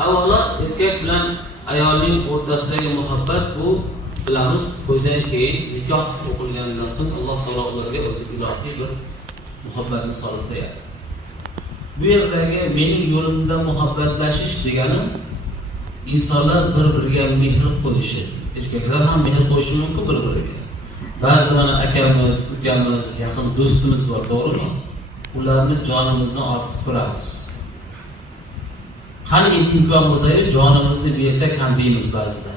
Avvalo erkak bilan ayolning o'rtasidagi muhabbat bu bilamiz to'ydan keyin nikoh o'qilganidan so'ng Alloh taolo ularga o'zi ilohiy bir muhabbatni solib qo'yadi. Bu yerdagi mening yo'limda muhabbatlashish degani insonlar bir-biriga mehr qo'yishi. Erkaklar ham mehr qo'yishi mumkin bir-biriga. Ba'zida mana akamiz, ukamiz, yaqin do'stimiz bor, to'g'rimi? Ularni jonimizdan ortiq ko'ramiz. Qani endi imkon bo'lsa, jonimizni bersak ham deymiz ba'zida.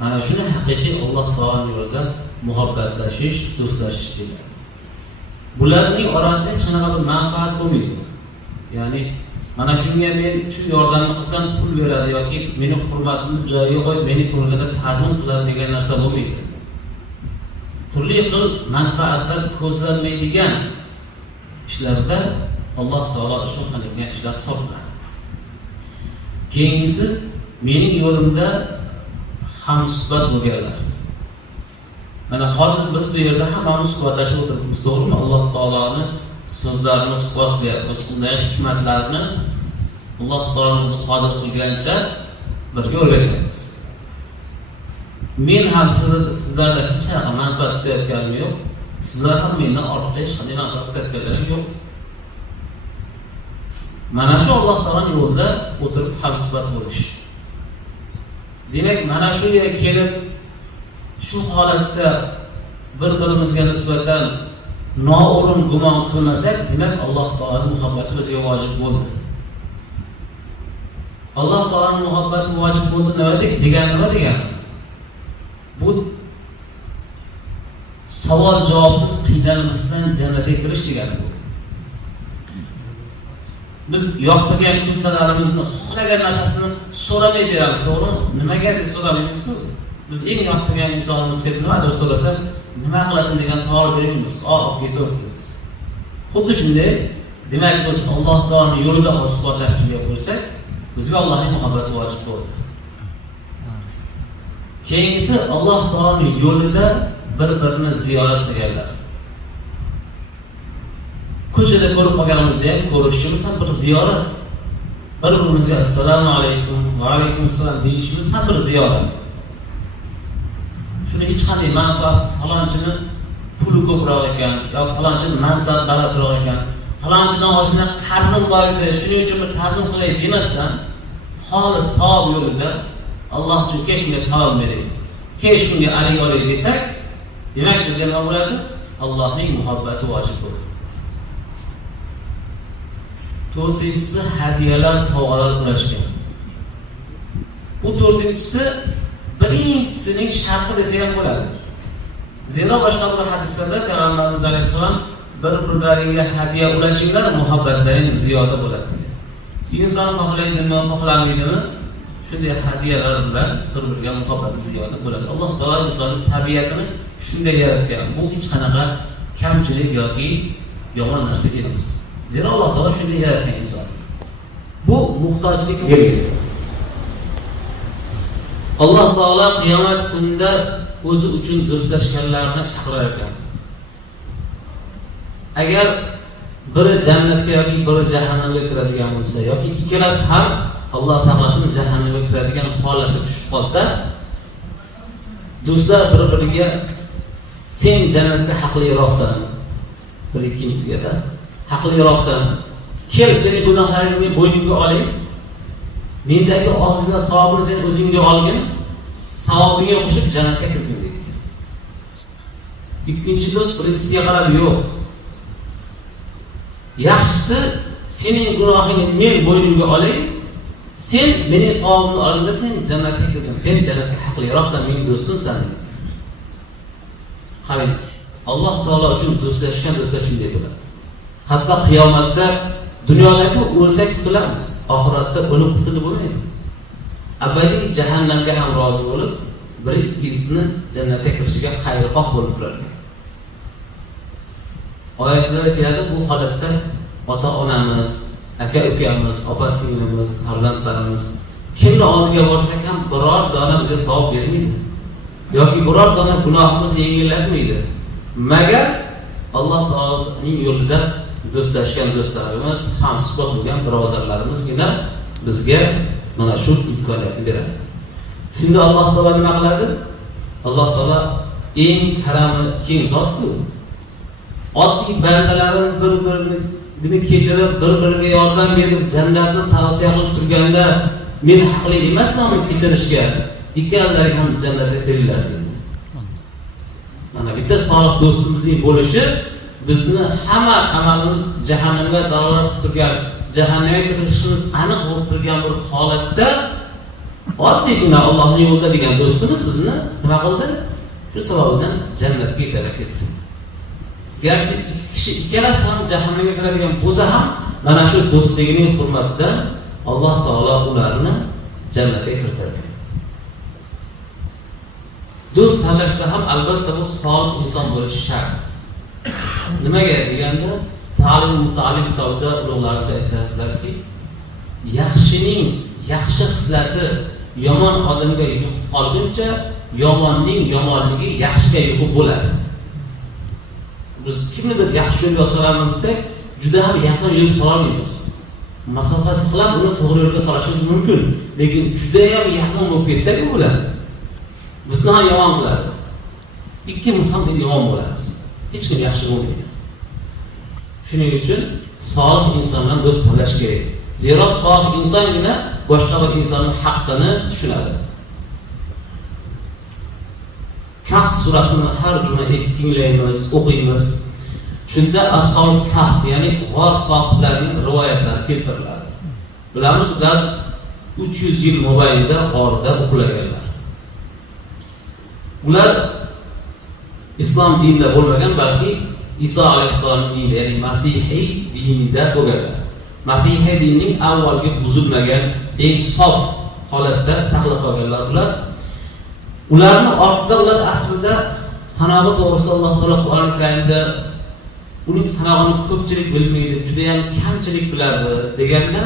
Mana shuni haqiqiy Alloh taoloning yo'lida muhabbatlashish, do'stlashish deyiladi. Bularning orasida hech qanaqa bir manfaat bo'lmaydi. Ya'ni mana shunga men shu yordamni qilsam pul beradi yoki meni hurmatimni joyiga qo'yib, meni ko'nglida ta'zim qiladi degan narsa bo'lmaydi. Turli xil manfaatlar ko'zlanmaydigan ishlarda Alloh taolo uchun qilingan ishlar hisoblanadi. Keyingisi mening yo'limda hamsuhbat bo'lganlar. Mana hozir biz bu yerda hammamiz suhbatlashib o'tiribmiz, to'g'rimi? Alloh taoloning so'zlarini suhbat qilyapmiz. Bunday hikmatlarni Alloh taoloning o'zi qodir qilgancha birga o'rganyapmiz. Men ham sizlardan hech qanaqa manfaat kutayotganim yo'q. Sizlar ham mendan ortiqcha hech qanday manfaat kutayotganlarim yo'q. Mana shu Alloh taoloning yo'lida o'tirib hamsuhbat bo'lish. Demak, mana shu yerga kelib shu holatda bir-birimizga nisbatan noo'rin gumon qilmasak, demak Alloh taoloning muhabbati bizga vojib bo'ldi. Alloh taoloning muhabbati vojib bo'ldi nima degani? Bu savol javobsiz qiynalmasdan jannatga kirish degani bu. Biz yoqtirgan kimsalarimizni xohlagan narsasini so'ramay beramiz, to'g'rimi? Nimaga deb so'ramaymiz-ku? Biz eng yoqtirgan insonimizga nimadir so'rasak, nima qilasan degan savol beramiz. Olib ketaver deymiz. Xuddi shunday, demak biz Alloh taoloning yo'lida suhbatlashishga bo'lsak, bizga Allohning muhabbati vojib bo'ldi. Keyingisi Alloh taoloning yo'lida bir-birini ziyorat qilganlar. Ko'chada ko'rib qolganimizda ham ko'rishimiz ham bir ziyorat. Bir-birimizga assalomu alaykum va alaykum assalom deyishimiz ham bir ziyorat. Shuni hech qanday manfaatsiz falonchini puli ko'proq ekan, yo falonchini mansab balandroq ekan, falonchidan oshina qarzim bor edi, shuning uchun bir ta'zim qilay demasdan, xolis savob yo'lida Alloh uchun kechunga savob bering, kechunga alik olay desak, demak bizga nima bo'ladi? Allohning muhabbati vojib bo'ladi. To'rtinchisi hadiyalar, sovg'alar ulashgan. Bu to'rtinchisi birinchisining sharti desa ham bo'ladi. Zero boshqa bir hadislarda Payg'ambarimiz alayhisalom bir-birlariga hadiya ulashinglar, muhabbatlaring ziyoda bo'ladi. Inson xohlaydimi, xohlamaydimi, shunday hadiyalar bilan bir-biriga muhabbati ziyoda bo'ladi. Alloh taolo insonning tabiatini shunday yaratgan. Bu hech qanaqa kamchilik yoki yomon narsa emas. Zero Alloh taolo shunday yaratgan inson. Bu muhtojlik belgisi. Alloh taolo qiyomat kunida o'zi uchun do'stlashganlarni chaqirar ekan. Agar biri jannatga yoki biri jahannamga kiradigan bo'lsa yoki ikkalasi ham Alloh saqlasin jahannamga kiradigan holatga tushib qolsa, do'stlar bir-biriga sen jannatga haqliroqsan, bir ikkinchisiga haqliroqsan. Kel, seni gunohlaringni bo'yningga oling. Mendagi ozgina savobni sen o'zingga olgin, savobingga qo'shib jannatga kirgin deydi. Ikkinchi do'st birinchisiga qarab yo'q. Yaxshisi sening gunohingni men bo'ynimga olay, sen mening savobimni olganda sen jannatga kirgin. Sen jannatga haqliroqsan, mening do'stimsan. Qarang, Alloh taolo uchun do'stlashgan do'stlar shunday bo'ladi. Hatto qiyomatda dunyodagi o'lsak qutulamiz, oxiratda o'lib qutulib bo'lmaydi. Abadiy jahannamga ham rozi bo'lib, bir ikkinchisini jannatga kirishiga xayrixoh bo'lib turadi. Oyatlar keladi, bu holatda ota-onamiz, aka-ukamiz, opa-singlimiz, farzandlarimiz kimni oldiga borsak ham biror dona bizga savob bermaydi yoki biror dona gunohimizni yengillatmaydi. Magar Alloh taoloning yo'lida do'stlashgan do'stlarimiz, hamsuhbat bo'lgan birodarlarimizgina bizga mana shu imkoniyatni beradi. Shunda Alloh taolo nima qiladi? Alloh taolo eng karami keng zot-ku. Oddiy bandalarini bir-birini kechirib, bir-biriga yordam berib, jannatni tavsiya qilib turganda men haqli emasman kechirishga. Ikkalari ham jannatga kiringlar dedi. Mana bitta solih do'stimizning bo'lishi bizni hamma amalimiz jahannamga dalolat qilib turgan, jahannamga kirishimiz aniq bo'lib turgan bir holatda oddiygina Allohning yo'lida degan do'stimiz bizni nima qildi? Shu sababdan jannatga yetarib ketdi. Garchi ikki kishi ikkalasi ham jahannamga kiradigan bo'lsa ham, mana shu do'stligining hurmatidan Alloh taolo ularni jannatga kiritadi. Do'st tanlashda ham albatta bu solih inson bo'lishi shart. Nimaga deganda, ta'lim kitobida ulug'larimiz aytadilarki, yaxshining yaxshi xislati yomon odamga yuqib qolguncha, yomonning yomonligi yaxshiga yuqib bo'ladi. Biz kimnidir yaxshi yo'lga solamiz desak, juda ham yaqin yo'l sola olmaymiz. Masofasi bilan uni to'g'ri yo'lga solishimiz mumkin, lekin juda ham yaqin bo'lib ketsak u bilan bizni ham yomon qiladi. Ikki inson bilan yomon bo'lamiz. Hech kim yaxshi bo'lmaydi. Shuning uchun solih insondan do'st tanlash kerak. Zero solih insongina boshqa bir insonning haqqini tushunadi. Kahf surasini har juma tinglaymiz, o'qiymiz. Shunda ashobul kahf, ya'ni g'or sohiblarining rivoyatlari keltiriladi. Bilamiz, ular 300 yil mobaynida g'orda uxlaganlar. Ular islom dinida bo'lmagan, balki Iso alayhissalomning dinida, ya'ni Masihiy dinida bo'lganlar. Masihiy dinning avvalgi buzilmagan, eng sof holatda saqlab qolganlar ular. Ularning ortida ular aslida sanog'i to'g'risida Alloh taolo Qur'oni Karimda uning sanog'ini ko'pchilik bilmaydi, juda ham kamchilik biladi deganda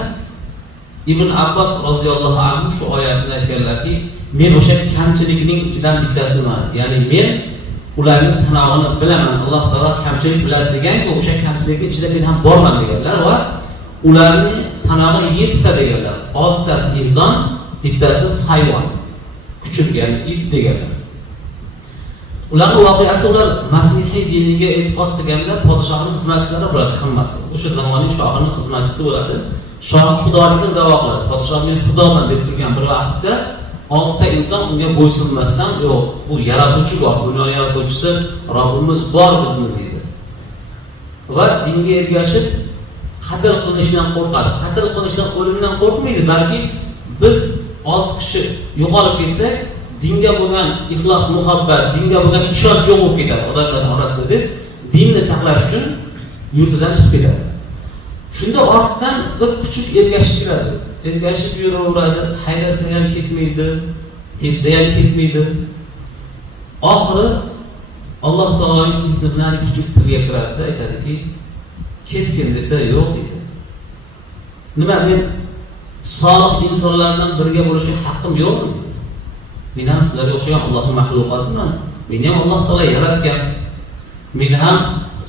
Ibn Abbos roziyallohu anhu shu oyatni aytganlarki, men o'sha kamchilikning ichidan bittasiman. Ya'ni men ularning sanog'ini bilaman. Alloh taolo kamchilik biladi degan-ku, o'sha kamchilikning ichida men ham borman deganlar va ularning sanog'i 7 ta deganlar. 6 tasi inson, bittasi hayvon. Kuchuk, ya'ni it deganlar. Ularning voqeasi, ular Masihiy diniga e'tiqod qilganlar podshohning xizmatchilari bo'ladi hammasi. O'sha zamonning shohining xizmatchisi bo'ladi. Shoh xudolikni da'vo qiladi. Podshoh men xudoman deb turgan bir vaqtda 6 ta inson unga bo'ysunmasdan, yo'q, bu yaratuvchi bor, dunyo yaratuvchisi Robbimiz bor bizni deydi. Va dinga ergashib qatl qilinishdan qo'rqadi. Qatl qilinishdan, o'limdan qo'rqmaydi, balki biz 6 kishi yo'qolib ketsak, dinga bo'lgan ixlos, muhabbat, dinga bo'lgan ishonch yo'q bo'lib ketadi odamlar orasida deb dinni saqlash uchun yurtidan chiqib ketadi. Shunda ortdan bir kuchuk ergashib keladi. Ergashib yuraveradi, haydasa ham ketmaydi, tepsa ham ketmaydi. Oxiri Alloh taoloning izni bilan kuchuk tilga kiradi, aytadiki, ketgin desa yo'q deydi. Nima, men solih insonlardan birga bo'lishga haqqim yo'qmi? Men ham sizlarga o'xshagan Allohning maxluqotiman. Meni ham Alloh taolo yaratgan. Men ham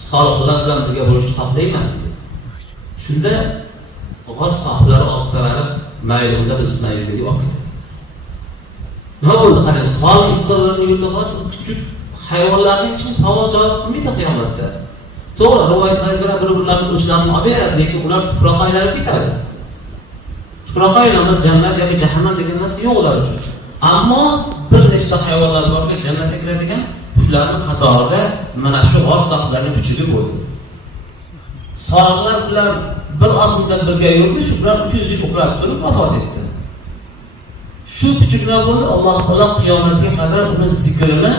solihlar bilan birga bo'lishni xohlayman. Shunda g'or sohiblari orttirib, mayli unda biz bilan yuring deb olib ketadi. Nima bo'ldi? Qarang, solih insonlarning yo'lida qolsa, kuchuk hayvonlarning hech kim savol javob qilmaydi qiyomatda. To'g'ri, rivoyatlarga ko'ra bir-birlarining o'chlarini olib beradi, lekin ular tuproqqa aylanib ketadi. Tuproqqa aylanib jannat yoki jahannam degan narsa yo'q ular uchun. Ammo bir nechta hayvonlar borki, jannatga kiradigan, shularning qatorida mana shu g'or sohiblarining kuchugi bo'ldi. Solihlar bilan bir oz muddat birga yurdi, shu bilan 300 yil uxlab turib vafot etdi. Shu kuchuklar bo'ldi, Alloh taolo qiyomatga qadar uni zikrini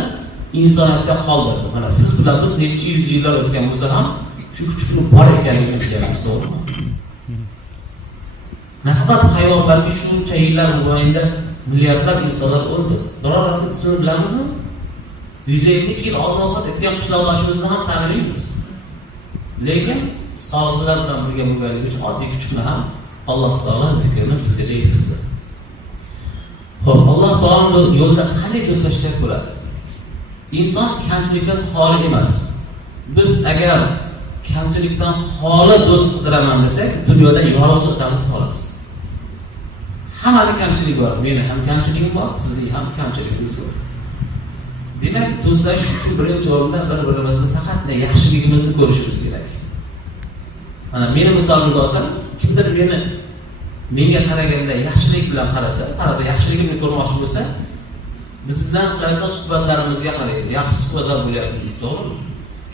insoniyatga qoldirdi. Mana siz bilan biz necha yuz yillar o'tgan bo'lsa ham shu kuchukning bor ekanligini bilamiz, to'g'rimi? Nafaqat hayvonlarga shuncha yillar mobaynida milliardlab insonlar o'ldi. Birodasining ismini bilamizmi? 150 yil oldin vafot etgan qishloqdoshimizni ham taniymiz. Lekin solihlar bilan birga bo'lganligi uchun oddiy kuchukni ham Alloh taolo zikrini bizgacha yetkazdi. Xo'p, Alloh taoloning yo'lida qanday do'stlashsak bo'ladi? Inson kamchilikdan xoli emas. Biz agar kamchilikdan xoli do'st qidiraman desak, dunyoda yolg'iz o'tamiz xolos. Hammaning kamchiligi bor. Meni ham kamchiligim bor, sizning ham kamchiligingiz bor. Demak, do'stlash uchun birinchi o'rinda bir-birimizni faqatgina yaxshiligimizni ko'rishimiz kerak. Mana meni misolimga olsam, kimdir menga qaraganda yaxshilik bilan qarasa, yaxshiligimni ko'rmoqchi bo'lsa, biz bilan qilayotgan suhbatlarimizga qaraydi. Yaxshi suhbatlar bo'lyapti, to'g'rimi?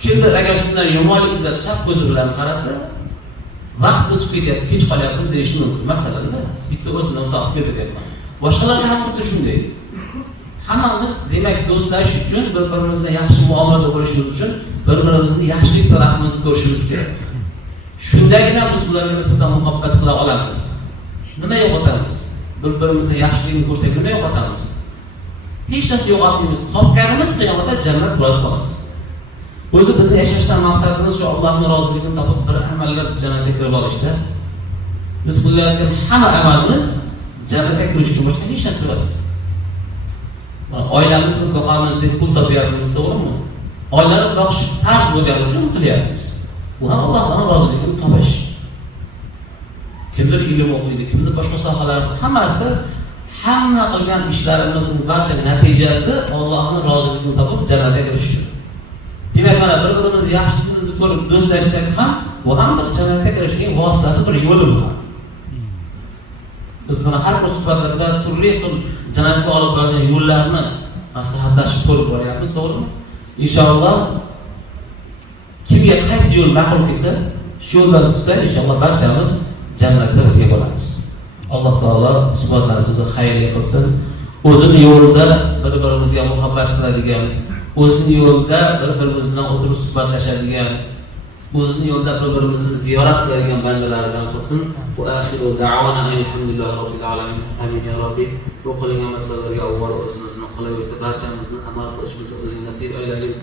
Kimdir agar shundan yomonlik izlab chap ko'zi bilan qarasa, vaqt o'tib ketyapti, kech qolyapmiz deyish mumkin. Masalan, bitta o'zimni misol keltiryapman. Boshqalar ham xuddi shunday. Hammamiz demak do'stlash uchun, bir-birimiz bilan yaxshi muomalada bo'lishimiz uchun bir-birimizni yaxshilik tarafimizni ko'rishimiz kerak. Shundagina biz ularga nisbatan muhabbat qila olamiz. Nima yo'qotamiz? Bir-birimizga yaxshilikni ko'rsak nima yo'qotamiz? Hech narsa yo'qotmaymiz. Topganimiz qiyomatda jannat bo'ladi xolos. O'zi bizni yashashdan maqsadimiz shu Allohning roziligini topib bir amallar jannatga kirib olishda. Biz qilayotgan hamma amalimiz jannatga kirishga boshqa hech narsa emas. Oilamizni boqamiz deb pul topyapmiz, to'g'rimi? Oilani boqish farz bo'lgani uchun qilyapmiz. Bu ham Allohning roziligini topish. Kimdir ilm o'qiydi, kimdir boshqa sohalar, hamma qilgan ishlarimizning barcha natijasi Allohning roziligini topib jannatga kirish uchun. Demak, mana bir-birimizni yaxshiligimizni ko'rib do'stlashsak ham, bu ham bir jannatga kirishning vositasi, bir yo'li bu. Biz buni har bir suhbatlarda turli xil jannatga olib borgan yo'llarni maslahatlashib ko'rib boryapmiz, to'g'rimi? Inshaalloh kimga qaysi yo'l ma'qul kelsa, shu yo'ldan tutsak, inshaalloh barchamiz jannatda birga bo'lamiz. Alloh taolo suhbatlarimizni xayrli qilsin. O'zining yo'lida bir-birimizga muhabbat qiladigan, o'zining yo'lida bir-birimiz bilan o'tirib suhbatlashadigan, o'zining yo'lida bir-birimizni ziyorat qiladigan bandalardan qilsin. Va axiru da'wana alhamdulillahi robbil alamin. Amin ya robbi. Bu qilingan masalalarga avvalo o'zimizni qilaversa, barchamizni amal qilishimizni o'zing nasib aylagin.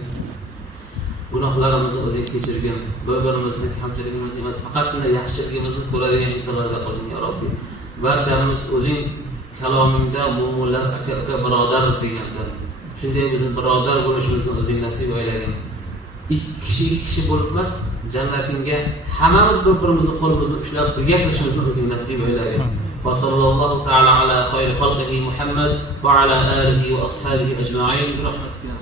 Gunohlarimizni o'zing kechirgin. Bir-birimizning kamchiligimizni emas, faqatgina yaxshiligimizni ko'radigan insonlardan qilgin ya robbi. Barchamiz o'zing kalomingda mo'minlar aka birodar degansan. Shunday bizni birodar bo'lishimizni o'zing nasib aylagin. Ikki kishi bo'lib emas, jannatingga hammamiz bir-birimizni qo'limizni ushlab birga kirishimizni o'zing nasib aylagin. Va sallallohu ta'ala ala xayri xalqihi Muhammad va ala alihi va ashabihi ajma'in bi rahmatika.